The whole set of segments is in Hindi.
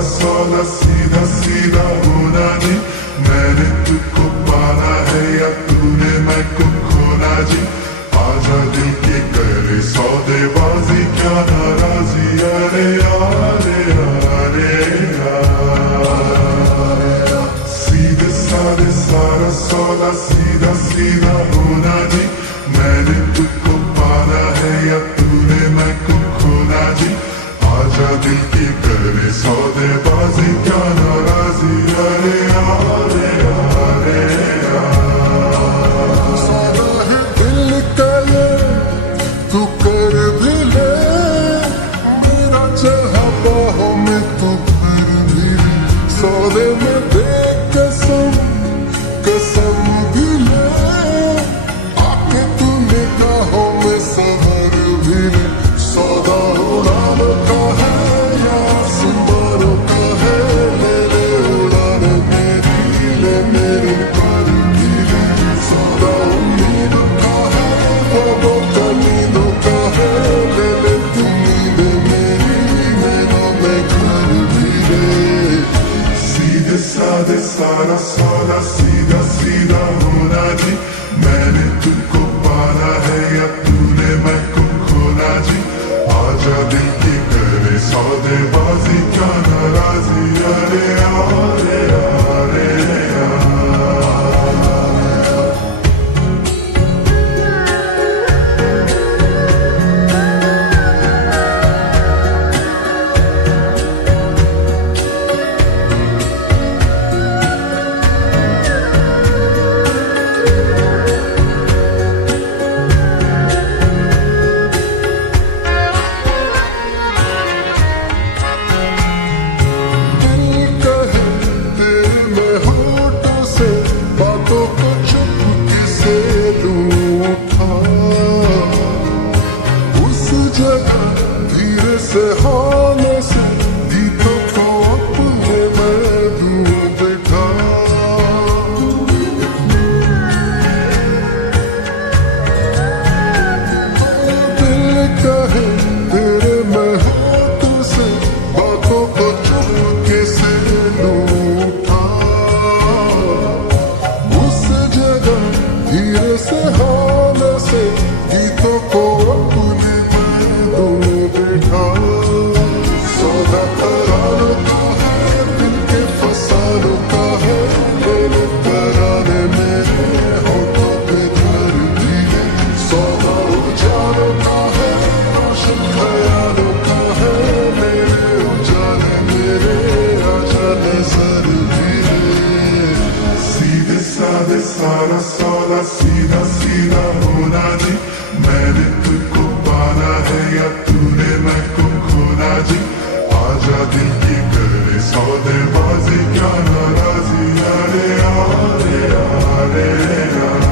सौदा सीधा सीधा होना जी। मैंने तुझको पाना है या तूने मैं को खोना जी। आजा दिल के करे सौदेबाजी क्या नाराजी। अरे यारे यारे यार सीधे साधे सारा सौदा सीधा सीधा होना जी। मैंने तुझको पाना है या तूने मैं को खोना जी। आजा दिल की करे सौदेबाजी क्या नाराजी। अरे यारे यारे यार सारा है दिल का ये तू कर भी ले। मेरा चाहा बाहों में तू फिर भी सौदे में दे कसम कसम भी ले। आके तू निगाहों में संवर भी ले। सौदा उड़ानों का है या सिंबारों का है। ले ले उड़ान मेरी ले मेरी पर भी ले। सौदा उम्मीदों का है वो नींदों का है। ले ले तू नींद मेरी नैनों में घर भी ले। सीधे साधे सारा सौदा सीधा सीधा होना जी। मैंने तुझको पाना है या तूने मैं को खोना जी। आजा दिल की करे सौदेबाजी क्या नाराजी। अरे यारे यारे यार धीरे से होने से गीतों को अपने मैं दूं बैठा। दिल कहे तेरे मैं होठ से बातों को चुपके से लूं उठा। उस जगह धीरे से होने से गीतों को अपने सौदा करारों का है दिल के फसानों का है। मेरे तराने मेरे होठों पे धर भी है। सौदा उजालों का है रोशन ख्यालों का है। मेरे उजाले मेरे आजा नजर भी है। सीधे साधे सारा सौदा सीधा सीधा होना जी। मैंने तुझको पाना है या तूने मैं को खोना जी। आजा दिल की करे सौदेबाजी क्या नाराजी। अरे यारे यारे यार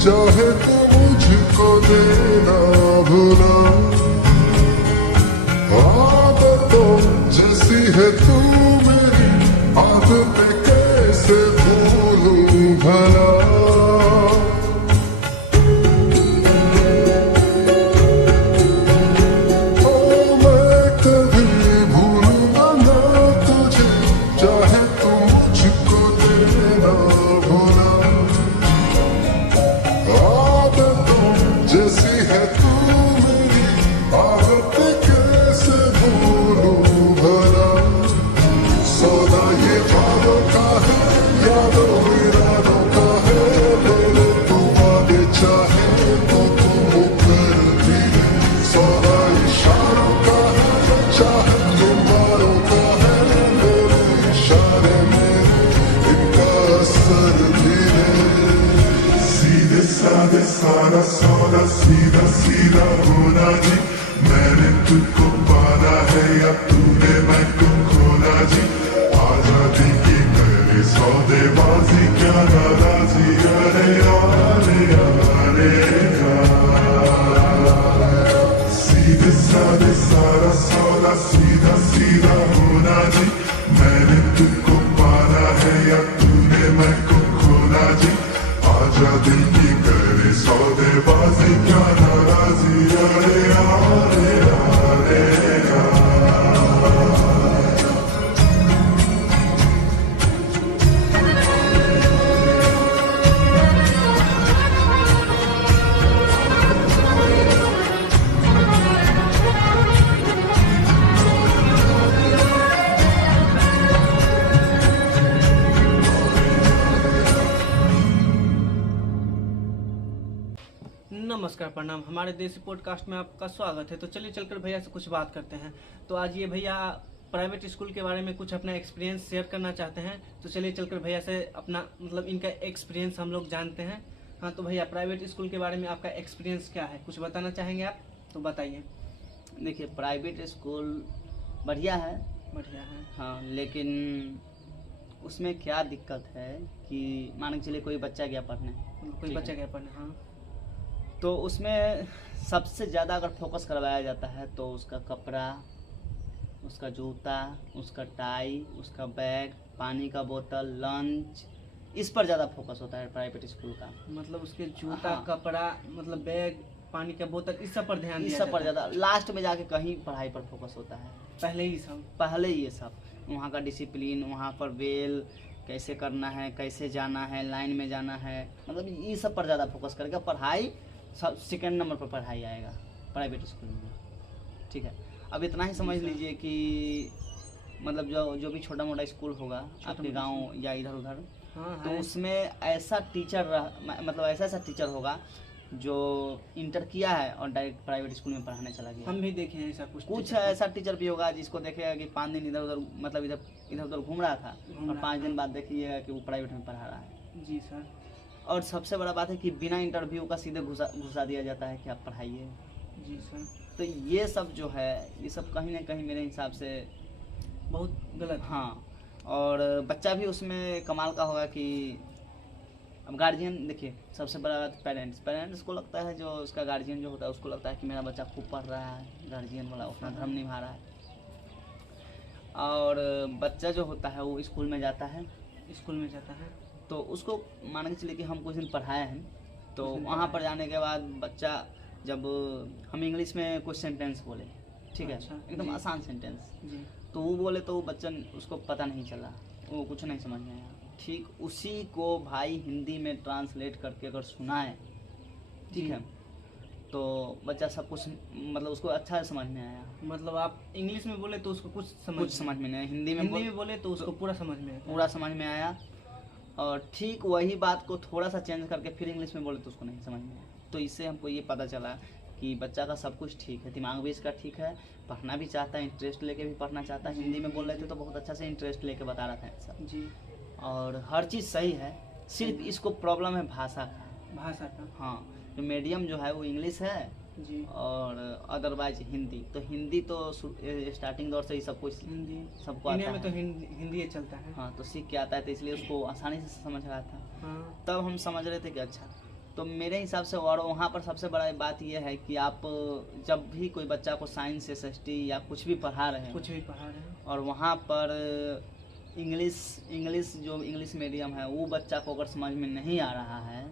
चाहे तो मुझको देना भुला। आदतों जैसी है तू मेरी आदतें कैसे भूलूं भला। मैं कभी भूलूंगा ना तुझे चाहे तू मुझको देना भुला। जैसी है तू मेरी आदत कैसे भूलूं भला। सौदा ये ख्वाबों का है यादों इरादों का है। सारा सौदा सीधा सीधा होना जी मैंने तुझको पाला है या तूने मैं को खोला जी आजादी की करे सौदेबाजी क्या नाराजी अरे अरे अरे सीधे साधे सारा सौदा सीधा सीधा होना जी मैंने तुझको पाला है या तूने मैं को खोला जी आजा दिल की करे सौदेबाजी क्या नाराजी अरे अरे अरे नमस्कार प्रणाम। हमारे देसी पॉडकास्ट में आपका स्वागत है। तो चलिए चलकर भैया से कुछ बात करते हैं। तो आज ये भैया प्राइवेट स्कूल के बारे में कुछ अपना एक्सपीरियंस शेयर करना चाहते हैं। तो चलिए चलकर भैया से अपना इनका एक्सपीरियंस हम लोग जानते हैं। हाँ तो भैया प्राइवेट स्कूल के बारे में आपका एक्सपीरियंस क्या है, कुछ बताना चाहेंगे आप? तो बताइए। देखिए प्राइवेट स्कूल बढ़िया है। बढ़िया है। हाँ, लेकिन उसमें क्या दिक्कत है कि मान के चलिए कोई बच्चा गया पढ़ने, कोई ठीक बच्चा है। गया पढ़ने, हाँ तो उसमें सबसे ज़्यादा अगर फोकस करवाया जाता है तो उसका कपड़ा, उसका जूता, उसका टाई, उसका बैग, पानी का बोतल, लंच, इस पर ज़्यादा फोकस होता है प्राइवेट स्कूल का। मतलब उसके जूता, हाँ। कपड़ा, बैग, पानी का बोतल, इस सब पर ध्यान इस दिया सब पर जाता है। ज़्यादा लास्ट में जाके कहीं पढ़ाई पर फोकस होता है। पहले ही सब पहले ये सब वहाँ का डिसिप्लिन, वहाँ पर बेल कैसे करना है, कैसे जाना है, लाइन में जाना है, मतलब ये सब पर ज़्यादा फोकस करेगा। पढ़ाई सब सेकेंड नंबर पर पढ़ाई आएगा प्राइवेट स्कूल में, ठीक है। अब इतना ही समझ लीजिए कि मतलब जो भी छोटा मोटा स्कूल होगा आपके गांव या इधर उधर, हाँ तो है। उसमें ऐसा टीचर मतलब ऐसा टीचर होगा जो इंटर किया है और डायरेक्ट प्राइवेट स्कूल में पढ़ाने चला गया। हम भी देखे हैं ऐसा कुछ कुछ ऐसा टीचर भी होगा जिसको देखेगा कि 5 दिन इधर उधर मतलब इधर उधर घूम रहा था घूम और रहा 5 था। दिन बाद देखिएगा कि वो प्राइवेट में पढ़ा रहा है। जी सर। और सबसे बड़ा बात है कि बिना इंटरव्यू का सीधे घुसा दिया जाता है कि आप पढ़ाइए। जी सर। तो ये सब जो है, ये सब कहीं ना कहीं मेरे हिसाब से बहुत गलत। हाँ। और बच्चा भी उसमें कमाल का होगा कि अब गार्जियन देखिए, सबसे बड़ा बात पेरेंट्स को लगता है, जो उसका गार्जियन जो होता है उसको लगता है कि मेरा बच्चा खूब पढ़ रहा है, गार्जियन वाला अपना धर्म निभा रहा है। और बच्चा जो होता है वो स्कूल में जाता है, तो उसको मान के चलिए कि हम कुछ दिन पढ़ाए हैं, तो कुछ दिन वहाँ पर पढ़ाए। जाने के बाद बच्चा जब हम इंग्लिश में कुछ सेंटेंस बोले, ठीक है, अच्छा, एकदम जी। आसान सेंटेंस, जी। तो वो बोले तो वो बच्चा उसको पता नहीं चला, वो कुछ नहीं समझ में आया। ठीक उसी को भाई हिंदी में ट्रांसलेट करके अगर सुनाए, ठीक जी। है, तो बच्चा सब कुछ मतलब उसको अच्छा समझ में आया। मतलब आप इंग्लिश में बोले तो उसको कुछ समझ में नहीं, हिंदी में हिंदी में बोले तो उसको पूरा समझ में आता है। पूरा समझ में आया। और ठीक वही बात को थोड़ा सा चेंज करके फिर इंग्लिश में बोले तो उसको नहीं समझ में आया। तो इससे हमको ये पता चला कि बच्चा का सब कुछ ठीक है, दिमाग भी इसका ठीक है, पढ़ना भी चाहता है, इंटरेस्ट लेके भी पढ़ना चाहता है। हिंदी में बोल रहे थे तो बहुत अच्छा से इंटरेस्ट लेके बता रहा था सब, जी। और हर चीज़ सही है। सिर्फ इसको प्रॉब्लम है भाषा का। भाषा का। हाँ, जो मीडियम जो है वो इंग्लिश है जी। और अदरवाइज हिंदी। तो हिंदी तो स्टार्टिंग दौर से ही सब कुछ हिंदी सबको इंडिया आता में तो है। हिंदी ही चलता है। हाँ, तो सीख के आता है, तो इसलिए उसको आसानी से समझ रहा था। हाँ। तब हम समझ रहे थे कि अच्छा, तो मेरे हिसाब से और वहाँ पर सबसे बड़ा बात यह है कि आप जब भी कोई बच्चा को साइंस SST या कुछ भी पढ़ा रहे हैं, कुछ भी पढ़ा रहे हैं और वहाँ पर इंग्लिश जो इंग्लिश मीडियम है वो बच्चा को अगर समझ में नहीं आ रहा है